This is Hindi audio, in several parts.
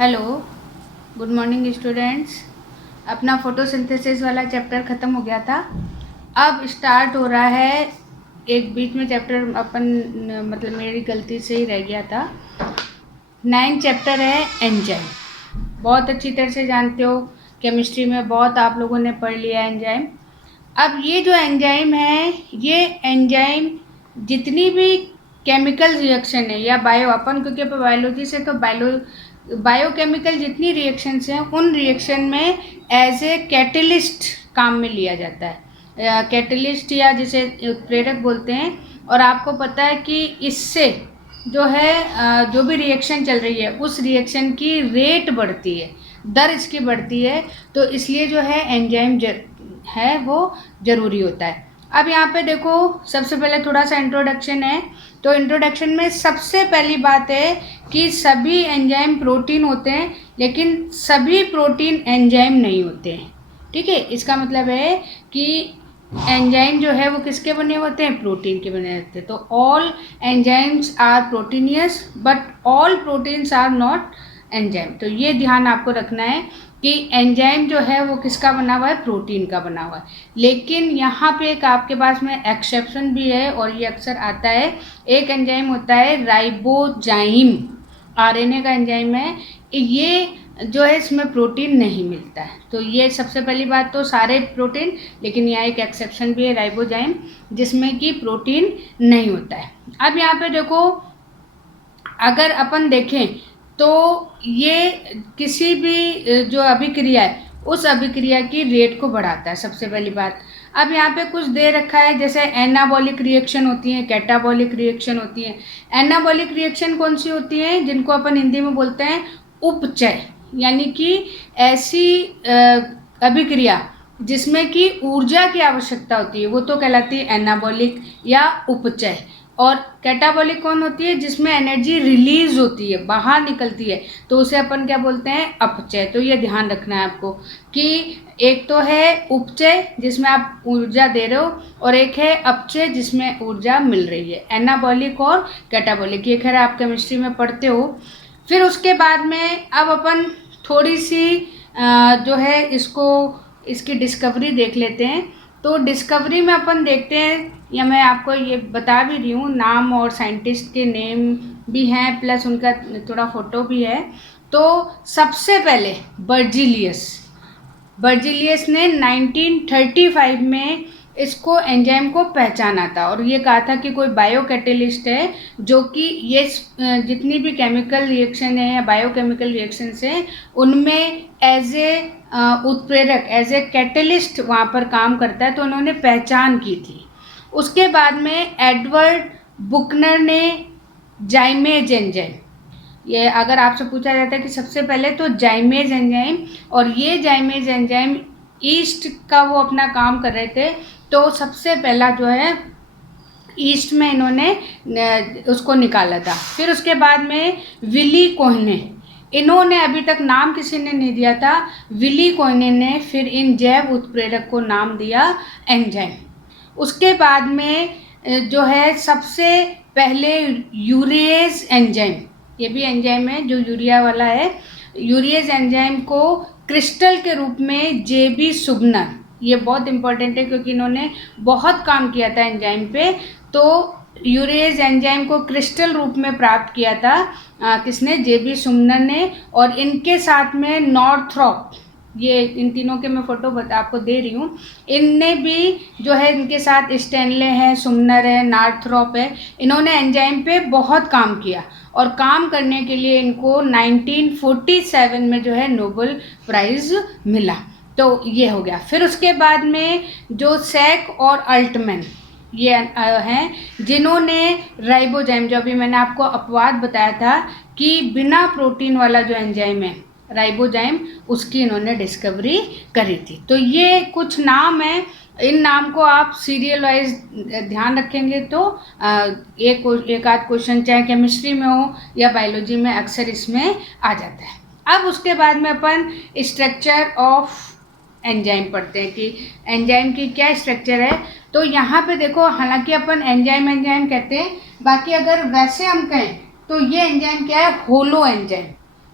Hello, good morning students. अपना फोटोसिंथेसिस वाला चैप्टर ख़त्म हो गया था। अब स्टार्ट हो रहा है एक बीच में चैप्टर अपन मतलब मेरी गलती से ही रह गया था। 9 चैप्टर है एंजाइम। बहुत अच्छी तरह से जानते हो, केमिस्ट्री में बहुत आप लोगों ने पढ़ लिया एंजाइम। अब ये जो एंजाइम है, ये एंजाइम जितनी भी केमिकल रिएक्शन है या अपन क्योंकि बायोलॉजी से तो बायोकेमिकल जितनी रिएक्शंस हैं उन रिएक्शन में एज ए कैटलिस्ट काम में लिया जाता है। कैटलिस्ट या जिसे उत्प्रेरक बोलते हैं। और आपको पता है कि इससे जो है जो भी रिएक्शन चल रही है उस रिएक्शन की रेट बढ़ती है, दर इसकी बढ़ती है। तो इसलिए जो है एंजाइम है वो ज़रूरी होता है। अब यहाँ पे देखो, सबसे पहले थोड़ा सा इंट्रोडक्शन है। तो इंट्रोडक्शन में सबसे पहली बात है कि सभी एंजाइम प्रोटीन होते हैं, लेकिन सभी प्रोटीन एंजाइम नहीं होते हैं। ठीक है, इसका मतलब है कि एंजाइम जो है वो किसके बने होते हैं? प्रोटीन के बने होते हैं। तो all enzymes are proteinous but all proteins are not enzyme. तो ये ध्यान आपको रखना है कि एंजाइम जो है वो किसका बना हुआ है? प्रोटीन का बना हुआ है। लेकिन यहाँ पे एक आपके पास में एक्सेप्शन भी है और ये अक्सर आता है। एक एंजाइम होता है राइबोजाइम, आरएनए का एंजाइम है। ये जो है इसमें प्रोटीन नहीं मिलता है। तो ये सबसे पहली बात, तो सारे प्रोटीन, लेकिन यहाँ एक एक्सेप्शन भी है राइबोजाइम, जिसमें कि प्रोटीन नहीं होता है। अब यहाँ पे देखो, अगर अपन देखें तो ये किसी भी जो अभिक्रिया है उस अभिक्रिया की रेट को बढ़ाता है, सबसे पहली बात। अब यहाँ पे कुछ दे रखा है, जैसे एनाबॉलिक रिएक्शन होती है, कैटाबॉलिक रिएक्शन होती है। एनाबॉलिक रिएक्शन कौन सी होती है? जिनको अपन हिंदी में बोलते हैं उपचय, यानी कि ऐसी अभिक्रिया जिसमें कि ऊर्जा की आवश्यकता होती है, वो तो कहलाती है एनाबॉलिक या उपचय। और कैटाबॉलिक कौन होती है? जिसमें एनर्जी रिलीज होती है, बाहर निकलती है, तो उसे अपन क्या बोलते हैं? अपचय। तो ये ध्यान रखना है आपको कि एक तो है उपचय जिसमें आप ऊर्जा दे रहे हो, और एक है अपचय जिसमें ऊर्जा मिल रही है। एनाबॉलिक और कैटाबॉलिक, ये खैर आप केमिस्ट्री में पढ़ते हो। फिर उसके बाद में अब अपन थोड़ी सी जो है इसकी डिस्कवरी देख लेते हैं। तो डिस्कवरी में अपन देखते हैं, या मैं आपको ये बता भी रही हूँ, नाम और साइंटिस्ट के नेम भी हैं, प्लस उनका थोड़ा फोटो भी है। तो सबसे पहले बर्जीलियस ने 1935 में इसको एंजाइम को पहचाना था, और ये कहा था कि कोई बायो कैटलिस्ट है जो कि ये जितनी भी केमिकल रिएक्शन है या बायोकेमिकल रिएक्शंस हैं उनमें एज ए उत्प्रेरक, एज ए कैटलिस्ट वहाँ पर काम करता है। तो उन्होंने पहचान की थी। उसके बाद में एडवर्ड बुकनर ने जाइमेज एंजाइम, ये अगर आपसे पूछा जाता है कि सबसे पहले, तो जाइमेज एंजाइम, और ये जाइमेज एंजाइम ईस्ट का वो अपना काम कर रहे थे। तो सबसे पहला जो है ईस्ट में इन्होंने उसको निकाला था। फिर उसके बाद में विली कोहने, इन्होंने अभी तक नाम किसी ने नहीं दिया था, विली कोहने ने फिर इन जैव उत्प्रेरक को नाम दिया एंजाइम। उसके बाद में जो है सबसे पहले यूरिएज एंजाइम, ये भी एंजाइम है जो यूरिया वाला है। यूरिएज एंजाइम को क्रिस्टल के रूप में जेबी सुगनर, ये बहुत इंपॉर्टेंट है क्योंकि इन्होंने बहुत काम किया था एंजाइम पे। तो यूरिएज एंजाइम को क्रिस्टल रूप में प्राप्त किया था किसने? जेबी सुगनर ने। और इनके साथ में नॉर्थरॉप, ये इन तीनों के मैं फोटो आपको दे रही हूँ, इनने भी जो है इनके साथ स्टैनले है, सुमनर है, नॉर्थरॉप है, इन्होंने एंजाइम पे बहुत काम किया। और काम करने के लिए इनको 1947 में जो है नोबेल प्राइज़ मिला। तो ये हो गया। फिर उसके बाद में जो सैक और अल्टमैन, ये हैं जिन्होंने राइबोजाइम, जो अभी मैंने आपको अपवाद बताया था कि बिना प्रोटीन वाला जो एंजाइम है राइबोजाइम, उसकी इन्होंने डिस्कवरी करी थी। तो ये कुछ नाम हैं, इन नाम को आप सीरियल वाइज ध्यान रखेंगे तो एक आध क्वेश्चन चाहे केमिस्ट्री में हो या बायोलॉजी में अक्सर इसमें आ जाता है। अब उसके बाद में अपन स्ट्रक्चर ऑफ एंजाइम पढ़ते हैं कि एंजाइम की क्या स्ट्रक्चर है। तो यहाँ पे देखो, हालांकि अपन एंजाइम कहते हैं, बाकी अगर वैसे हम कहें तो ये एंजाइम क्या है? Holo enzyme.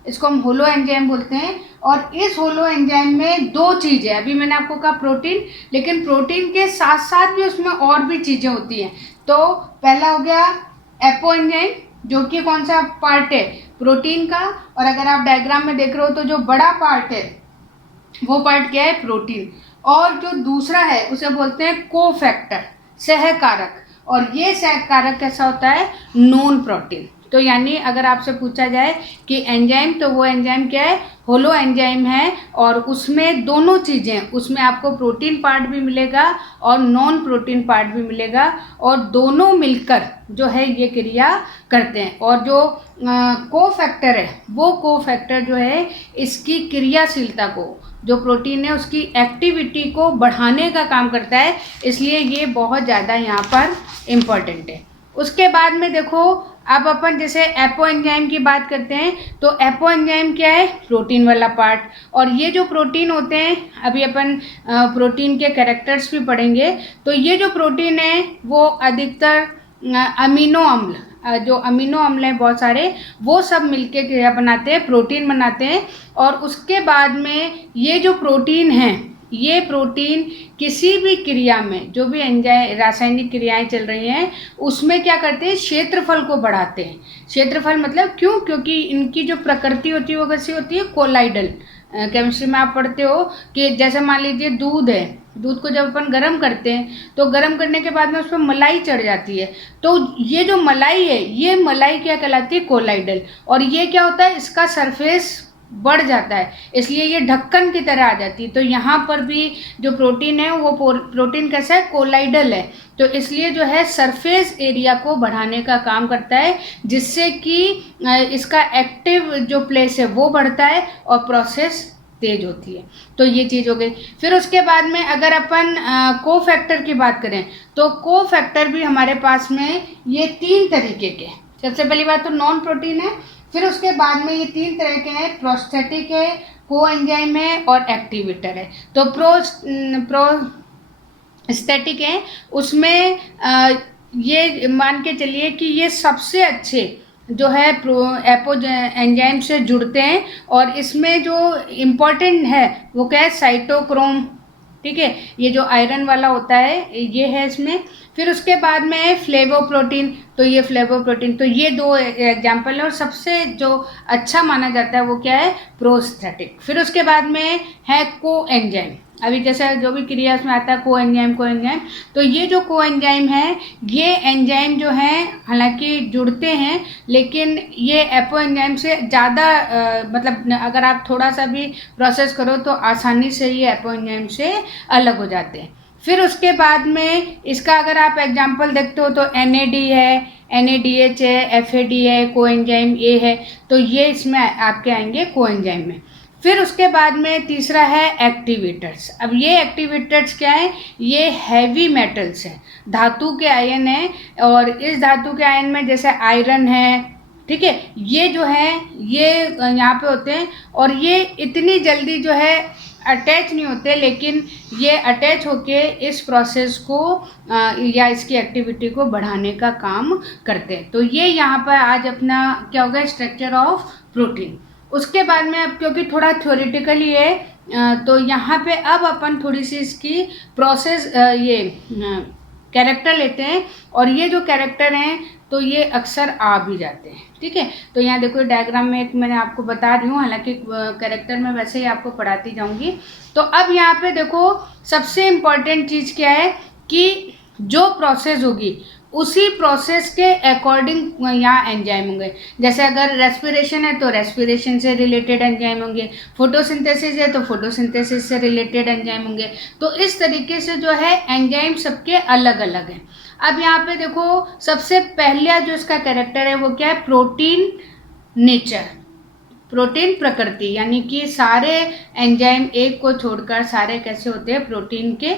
इसको हम होलो एंजाइम बोलते हैं। और इस होलो एंजाइम में दो चीज़ें, अभी मैंने आपको कहा प्रोटीन, लेकिन प्रोटीन के साथ साथ भी उसमें और भी चीज़ें होती हैं। तो पहला हो गया एपो एंजाइम, जो कि कौन सा पार्ट है, प्रोटीन का। और अगर आप डायग्राम में देख रहे हो तो जो बड़ा पार्ट है वो पार्ट क्या है, प्रोटीन। और जो दूसरा है उसे बोलते हैं कोफैक्टर, सहकारक। और ये सहकारक कैसा होता है, नॉन प्रोटीन। तो यानी अगर आपसे पूछा जाए कि एंजाइम, तो वो एंजाइम क्या है, होलो एंजाइम है। और उसमें दोनों चीज़ें, उसमें आपको प्रोटीन पार्ट भी मिलेगा और नॉन प्रोटीन पार्ट भी मिलेगा, और दोनों मिलकर जो है ये क्रिया करते हैं। और जो कोफैक्टर है, वो कोफैक्टर जो है इसकी क्रियाशीलता को, जो प्रोटीन है उसकी एक्टिविटी को बढ़ाने का काम करता है, इसलिए ये बहुत ज़्यादा यहाँ पर इम्पॉर्टेंट है। उसके बाद में देखो, अब अपन जैसे एपो एंजाइम की बात करते हैं, तो एपो एंजाइम क्या है, प्रोटीन वाला पार्ट। और ये जो प्रोटीन होते हैं, अभी अपन प्रोटीन के कैरेक्टर्स भी पढ़ेंगे। तो ये जो प्रोटीन है वो अधिकतर अमीनो अम्ल, जो अमीनो अम्ल हैं बहुत सारे, वो सब मिलके क्या बनाते हैं, प्रोटीन बनाते हैं। और उसके बाद में ये जो प्रोटीन हैं, ये प्रोटीन किसी भी क्रिया में, जो भी एंजाइम रासायनिक क्रियाएं चल रही हैं, उसमें क्या करते हैं, क्षेत्रफल को बढ़ाते हैं। क्षेत्रफल मतलब क्यों, क्योंकि इनकी जो प्रकृति होती है वो कैसी होती है, कोलाइडल। केमिस्ट्री में आप पढ़ते हो कि जैसे मान लीजिए दूध है, दूध को जब अपन गर्म करते हैं तो गर्म करने के बाद में उस पर मलाई चढ़ जाती है। तो ये जो मलाई है, ये मलाई क्या कहलाती है, कोलाइडल। और ये क्या होता है, इसका सरफेस बढ़ जाता है, इसलिए ये ढक्कन की तरह आ जाती है। तो यहाँ पर भी जो प्रोटीन है वो प्रोटीन कैसा है, कोलाइडल है। तो इसलिए जो है सरफेस एरिया को बढ़ाने का काम करता है, जिससे कि इसका एक्टिव जो प्लेस है वो बढ़ता है और प्रोसेस तेज होती है। तो ये चीज़ हो गई। फिर उसके बाद में अगर अपन कोफैक्टर की बात करें, तो कोफैक्टर भी हमारे पास में ये 3 तरीके के। सबसे पहली बात तो नॉन प्रोटीन है, फिर उसके बाद में ये 3 तरह के हैं, प्रोस्थेटिक है, कोएंजाइम है और एक्टिवेटर है। तो प्रोस्थेटिक है, उसमें ये मान के चलिए कि ये सबसे अच्छे जो है एपो एंजाइम से जुड़ते हैं। और इसमें जो इम्पोर्टेंट है वो क्या है, साइटोक्रोम, ठीक है, ये जो आयरन वाला होता है ये है इसमें। फिर उसके बाद में है फ्लेवोप्रोटीन, तो ये फ्लेवोप्रोटीन, तो ये 2 एग्जाम्पल है। और सबसे जो अच्छा माना जाता है वो क्या है, प्रोस्थेटिक। फिर उसके बाद में है कोएंजाइम, अभी जैसे जो भी क्रिया उसमें आता है कोएंजाइम। तो ये जो कोएंजाइम है, ये एंजाइम जो हैं हालांकि जुड़ते हैं, लेकिन ये एपो एंजाइम से ज़्यादा मतलब अगर आप थोड़ा सा भी प्रोसेस करो तो आसानी से ये एपो एंजाइम से अलग हो जाते हैं। फिर उसके बाद में इसका अगर आप एग्जाम्पल देखते हो तो NAD है, NADH है, FAD है, कोएंजाइम A है। तो ये इसमें आपके आएंगे कोएंजाइम में। फिर उसके बाद में तीसरा है एक्टिवेटर्स। अब ये एक्टिवेटर्स क्या है, ये हैवी मेटल्स हैं, धातु के आयन हैं। और इस धातु के आयन में जैसे आयरन है, ठीक है, ये जो है ये यहाँ पे होते हैं। और ये इतनी जल्दी जो है अटैच नहीं होते, लेकिन ये अटैच होके इस प्रोसेस को या इसकी एक्टिविटी को बढ़ाने का काम करते हैं। तो ये यहाँ पर आज अपना क्या होगा, स्ट्रक्चर ऑफ प्रोटीन। उसके बाद में अब क्योंकि थोड़ा थ्योरेटिकली है, तो यहाँ पे अब अपन थोड़ी सी इसकी प्रोसेस ये कैरेक्टर लेते हैं। और ये जो कैरेक्टर हैं तो ये अक्सर आ भी जाते हैं, ठीक है। तो यहाँ देखो डायग्राम में एक मैंने आपको बता रही हूँ, हालांकि कैरेक्टर में वैसे ही आपको पढ़ाती जाऊँगी। तो अब यहाँ पे देखो सबसे इम्पॉर्टेंट चीज़ क्या है कि जो प्रोसेस होगी उसी प्रोसेस के अकॉर्डिंग यहाँ एंजाइम होंगे। जैसे अगर रेस्पिरेशन है तो रेस्पिरेशन से रिलेटेड एंजाइम होंगे, फोटोसिंथेसिस है तो फोटोसिंथेसिस से रिलेटेड एंजाइम होंगे। तो इस तरीके से जो है एंजाइम सबके अलग अलग हैं। अब यहाँ पे देखो सबसे पहला जो इसका कैरेक्टर है वो क्या है, प्रोटीन नेचर, प्रोटीन प्रकृति, यानी कि सारे एंजाइम एक को छोड़कर सारे कैसे होते हैं, प्रोटीन के।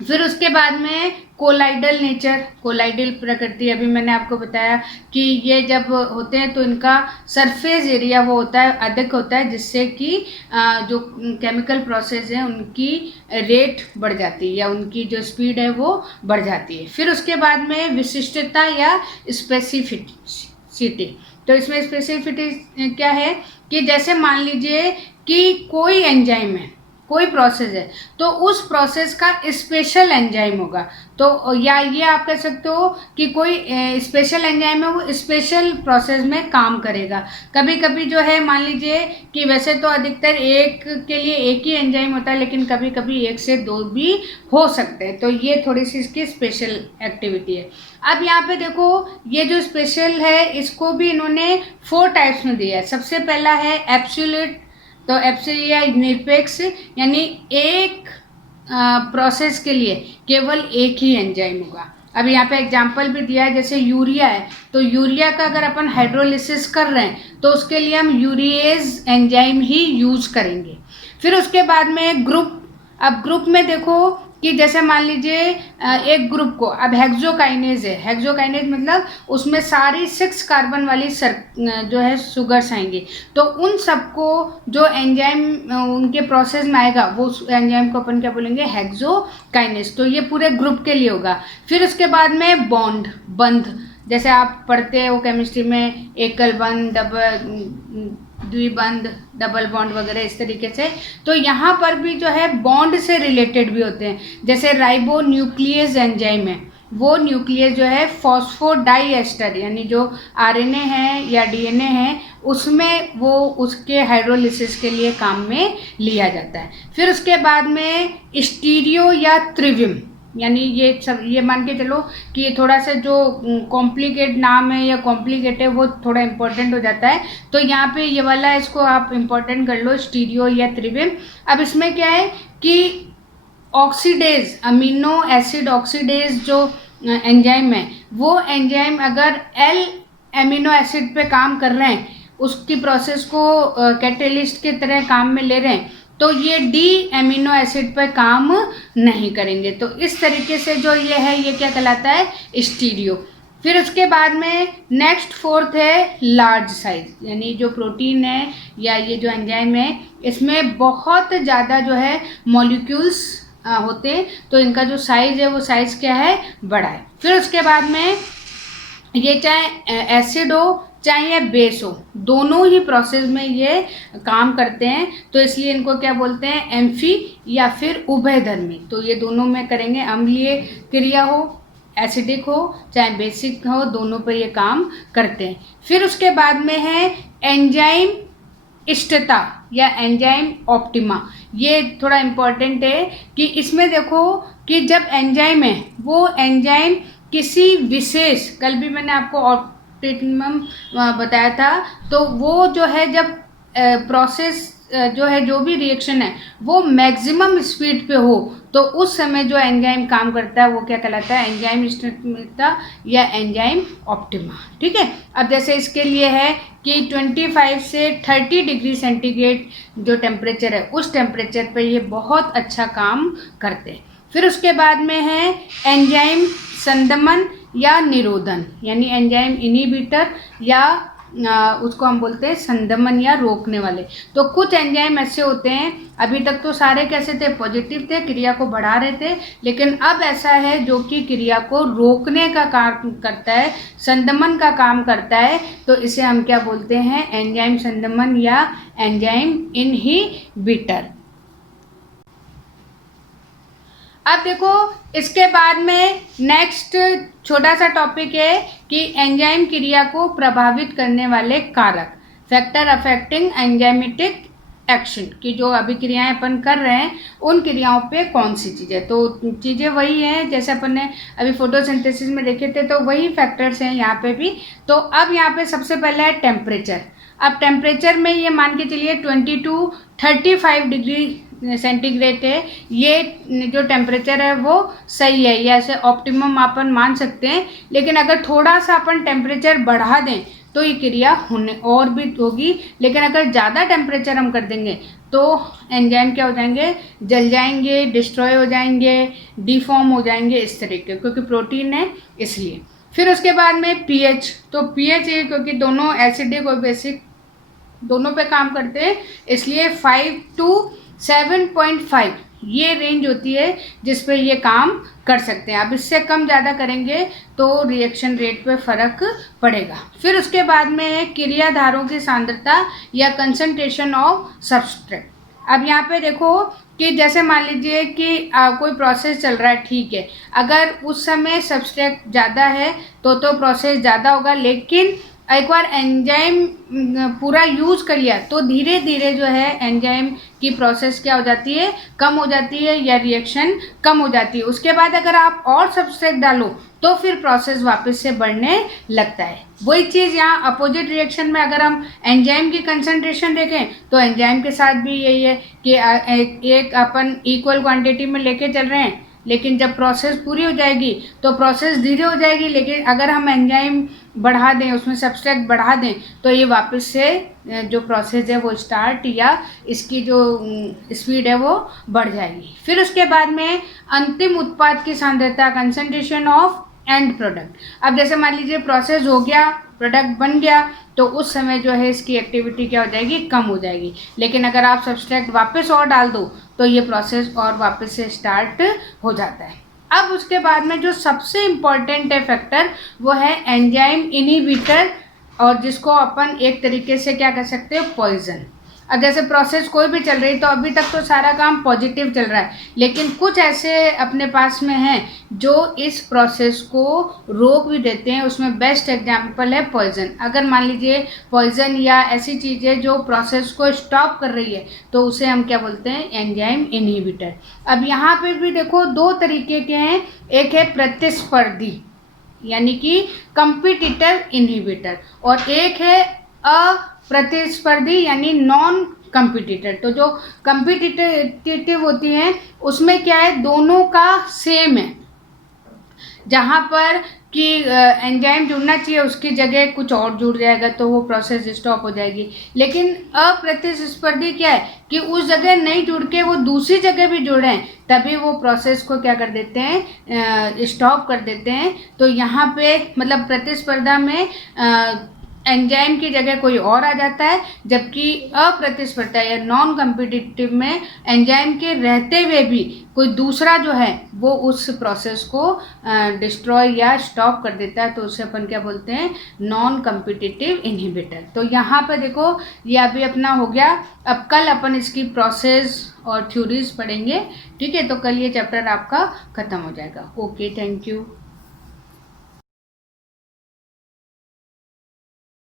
फिर उसके बाद में कोलाइडल नेचर, कोलाइडल प्रकृति, अभी मैंने आपको बताया कि ये जब होते हैं तो इनका सरफेस एरिया वो होता है अधिक होता है, जिससे कि जो केमिकल प्रोसेस है उनकी रेट बढ़ जाती है या उनकी जो स्पीड है वो बढ़ जाती है। फिर उसके बाद में विशिष्टता या स्पेसिफिसिटी, तो इसमें स्पेसिफिसिटी क्या है कि जैसे मान लीजिए कि कोई एंजाइम है, कोई प्रोसेस है, तो उस प्रोसेस का स्पेशल एंजाइम होगा। तो या ये आप कह सकते हो कि कोई स्पेशल एंजाइम है, वो स्पेशल प्रोसेस में काम करेगा। कभी कभी जो है मान लीजिए कि वैसे तो अधिकतर एक के लिए एक ही एंजाइम होता है, लेकिन कभी कभी एक से दो भी हो सकते हैं। तो ये थोड़ी सी इसकी स्पेशल एक्टिविटी है। अब यहाँ पे देखो, ये जो स्पेशल है इसको भी इन्होंने 4 टाइप्स में दिया है। सबसे पहला है एब्सोल्यूट, तो एब्सोल्यूट निरपेक्ष, यानी एक प्रोसेस के लिए केवल एक ही एंजाइम होगा। अब यहाँ पे एग्जांपल भी दिया है, जैसे यूरिया है, तो यूरिया का अगर अपन हाइड्रोलिसिस कर रहे हैं तो उसके लिए हम यूरिएज एंजाइम ही यूज़ करेंगे। फिर उसके बाद में ग्रुप, अब ग्रुप में देखो कि जैसे मान लीजिए एक ग्रुप को, अब हेक्सोकाइनेज है, हेक्सोकाइनेज मतलब उसमें सारी 6 कार्बन वाली जो है शुगर्स आएंगी, तो उन सबको जो एंजाइम उनके प्रोसेस में आएगा वो एंजाइम को अपन क्या बोलेंगे, हेक्सोकाइनेज। तो ये पूरे ग्रुप के लिए होगा। फिर उसके बाद में बॉन्ड, बंध, जैसे आप पढ़ते हो केमिस्ट्री में एकल बंध, द्विबंध, डबल बॉन्ड वगैरह इस तरीके से। तो यहाँ पर भी जो है बॉन्ड से रिलेटेड भी होते हैं। जैसे राइबो न्यूक्लियस एंजाइम है, वो न्यूक्लियस जो है फॉस्फोडाइएस्टर, यानी जो आरएनए है या डीएनए है उसमें वो उसके हाइड्रोलिसिस के लिए काम में लिया जाता है। फिर उसके बाद में स्टीरियो या त्रिविम, यानी ये सब, ये मान के चलो कि ये थोड़ा सा जो कॉम्प्लिकेट नाम है या कॉम्प्लिकेट है वो थोड़ा इम्पोर्टेंट हो जाता है। तो यहाँ पे ये वाला इसको आप इम्पोर्टेंट कर लो, स्टीरियो या त्रिविम। अब इसमें क्या है कि ऑक्सीडेज, अमीनो एसिड ऑक्सीडेज जो एंजाइम है, वो एंजाइम अगर एल एमिनो एसिड पे काम कर रहे हैं, उसकी प्रोसेस को कैटेलिस्ट की तरह काम में ले रहे हैं, तो ये डी एमिनो एसिड पर काम नहीं करेंगे। तो इस तरीके से जो ये है ये क्या कहलाता है, स्टीरियो। फिर उसके बाद में नेक्स्ट 4th है लार्ज साइज, यानी जो प्रोटीन है या ये जो एंजाइम है इसमें बहुत ज़्यादा जो है मॉलिक्यूल्स होते हैं, तो इनका जो साइज़ है वो साइज़ क्या है, बड़ा है। फिर उसके बाद में ये चाहे एसिड हो चाहे ये बेस हो, दोनों ही प्रोसेस में ये काम करते हैं। तो इसलिए इनको क्या बोलते हैं, एम्फी या फिर उभयधर्मी। तो ये दोनों में करेंगे, अम्लीय क्रिया हो, एसिडिक हो चाहे बेसिक हो, दोनों पर ये काम करते हैं। फिर उसके बाद में है एंजाइम इष्टता या एंजाइम ऑप्टिमा। ये थोड़ा इम्पॉर्टेंट है कि इसमें देखो कि जब एंजाइम है वो एंजाइम किसी विशेष, कल भी मैंने आपको ऑप्टिमम बताया था, तो वो जो है जब प्रोसेस जो है, जो भी रिएक्शन है वो मैक्सिमम स्पीड पे हो, तो उस समय जो एंजाइम काम करता है वो क्या कहलाता है, एंजाइम इष्टता या एंजाइम ऑप्टिमा। ठीक है। अब जैसे इसके लिए है कि 25 से 30 डिग्री सेंटीग्रेड जो टेम्परेचर है उस टेम्परेचर पे ये बहुत अच्छा काम करते हैं। फिर उसके बाद में है एंजाइम संदमन या निरोधन, यानी एंजाइम इनहिबिटर या उसको हम बोलते हैं संदमन या रोकने वाले। तो कुछ एंजाइम ऐसे होते हैं, अभी तक तो सारे कैसे थे, पॉजिटिव थे, क्रिया को बढ़ा रहे थे, लेकिन अब ऐसा है जो कि क्रिया को रोकने का काम करता है, संदमन का काम करता है। तो इसे हम क्या बोलते हैं, एंजाइम संदमन या एंजाइम इनहिबिटर। अब देखो इसके बाद में नेक्स्ट छोटा सा टॉपिक है कि एंजाइम क्रिया को प्रभावित करने वाले कारक, फैक्टर अफेक्टिंग एंजाइमेटिक एक्शन, की जो अभी क्रियाएं अपन कर रहे हैं उन क्रियाओं पे कौन सी चीज़ें। तो चीज़ें वही हैं जैसे अपन ने अभी फोटोसिंथेसिस में देखे थे, तो वही फैक्टर्स हैं यहाँ पे भी। तो अब यहाँ पे सबसे पहले है टेम्परेचर। अब टेम्परेचर में ये मान के चलिए 20 to 35 डिग्री सेंटीग्रेड है, ये जो टेम्परेचर है वो सही है, या ऐसे ऑप्टिमम अपन मान सकते हैं। लेकिन अगर थोड़ा सा अपन टेम्परेचर बढ़ा दें तो ये क्रिया होने और भी होगी, लेकिन अगर ज़्यादा टेम्परेचर हम कर देंगे तो एंजाइम क्या हो जाएंगे, जल जाएंगे, डिस्ट्रॉय हो जाएंगे, डिफॉर्म हो जाएंगे, इस तरीके, क्योंकि प्रोटीन है इसलिए। फिर उसके बाद में पीएच, तो पीएच है क्योंकि दोनों एसिडिक और बेसिक दोनों पे काम करते हैं, इसलिए 5 to 7.5 ये रेंज होती है जिस पे ये काम कर सकते हैं। अब इससे कम ज़्यादा करेंगे तो रिएक्शन रेट पे फ़र्क पड़ेगा। फिर उसके बाद में है क्रियाधारों की सांद्रता या कंसंट्रेशन ऑफ सब्सट्रेट। अब यहाँ पे देखो कि जैसे मान लीजिए कि कोई प्रोसेस चल रहा है, ठीक है, अगर उस समय सब्सट्रेट ज़्यादा है तो प्रोसेस ज़्यादा होगा, लेकिन एक बार एंजाइम पूरा यूज़ कर लिया तो धीरे धीरे जो है एंजाइम की प्रोसेस क्या हो जाती है, कम हो जाती है या रिएक्शन कम हो जाती है। उसके बाद अगर आप और सब्सट्रेट डालो तो फिर प्रोसेस वापस से बढ़ने लगता है। वही चीज़ यहाँ अपोजिट रिएक्शन में अगर हम एंजाइम की कंसंट्रेशन देखें तो एंजाइम के साथ भी यही है कि एक अपन इक्वल क्वांटिटी में लेके चल रहे हैं, लेकिन जब प्रोसेस पूरी हो जाएगी तो प्रोसेस धीरे हो जाएगी, लेकिन अगर हम एंजाइम बढ़ा दें, उसमें सब्सट्रेट बढ़ा दें तो ये वापस से जो प्रोसेस है वो स्टार्ट या इसकी जो स्पीड है वो बढ़ जाएगी। फिर उसके बाद में अंतिम उत्पाद की सांद्रता, कंसंट्रेशन ऑफ एंड प्रोडक्ट। अब जैसे मान लीजिए प्रोसेस हो गया, प्रोडक्ट बन गया, तो उस समय जो है इसकी एक्टिविटी क्या हो जाएगी, कम हो जाएगी। लेकिन अगर आप सब्सट्रेट वापस और डाल दो तो ये प्रोसेस और वापस से स्टार्ट हो जाता है। अब उसके बाद में जो सबसे इम्पॉर्टेंट है फैक्टर वो है एंजाइम इनहिबिटर, और जिसको अपन एक तरीके से क्या कह सकते हैं, पॉइजन। अब जैसे प्रोसेस कोई भी चल रही तो अभी तक तो सारा काम पॉजिटिव चल रहा है, लेकिन कुछ ऐसे अपने पास में हैं जो इस प्रोसेस को रोक भी देते हैं। उसमें बेस्ट एग्जांपल है पॉइजन। अगर मान लीजिए पॉइजन या ऐसी चीज़ें जो प्रोसेस को स्टॉप कर रही है तो उसे हम क्या बोलते हैं, एंजाइम इनहिबिटर। अब यहाँ पे भी देखो दो तरीके के हैं, एक है प्रतिस्पर्धी यानी कि कम्पिटिटिव इनहिबिटर, और एक है अप्रतिस्पर्धी यानी नॉन कम्पिटिटर। तो जो कम्पिटिटिव होती हैं उसमें क्या है, दोनों का सेम है, जहाँ पर कि एंजाइम जुड़ना चाहिए उसकी जगह कुछ और जुड़ जाएगा तो वो प्रोसेस स्टॉप हो जाएगी। लेकिन अप्रतिस्पर्धी क्या है कि उस जगह नहीं जुड़ के वो दूसरी जगह भी जुड़े हैं, तभी वो प्रोसेस को क्या कर देते हैं, स्टॉप कर देते हैं। तो यहाँ पे मतलब प्रतिस्पर्धा में एंजाइम की जगह कोई और आ जाता है, जबकि अप्रतिस्पर्धा या नॉन कम्पिटिटिव में एंजाइम के रहते हुए भी कोई दूसरा जो है वो उस प्रोसेस को डिस्ट्रॉय या स्टॉप कर देता है, तो उसे अपन क्या बोलते हैं, नॉन कम्पिटिटिव इनहिबिटर। तो यहाँ पे देखो ये अभी अपना हो गया। अब कल अपन इसकी प्रोसेस और थ्योरीज पढ़ेंगे, ठीक है। तो कल ये चैप्टर आपका ख़त्म हो जाएगा। Okay, thank you.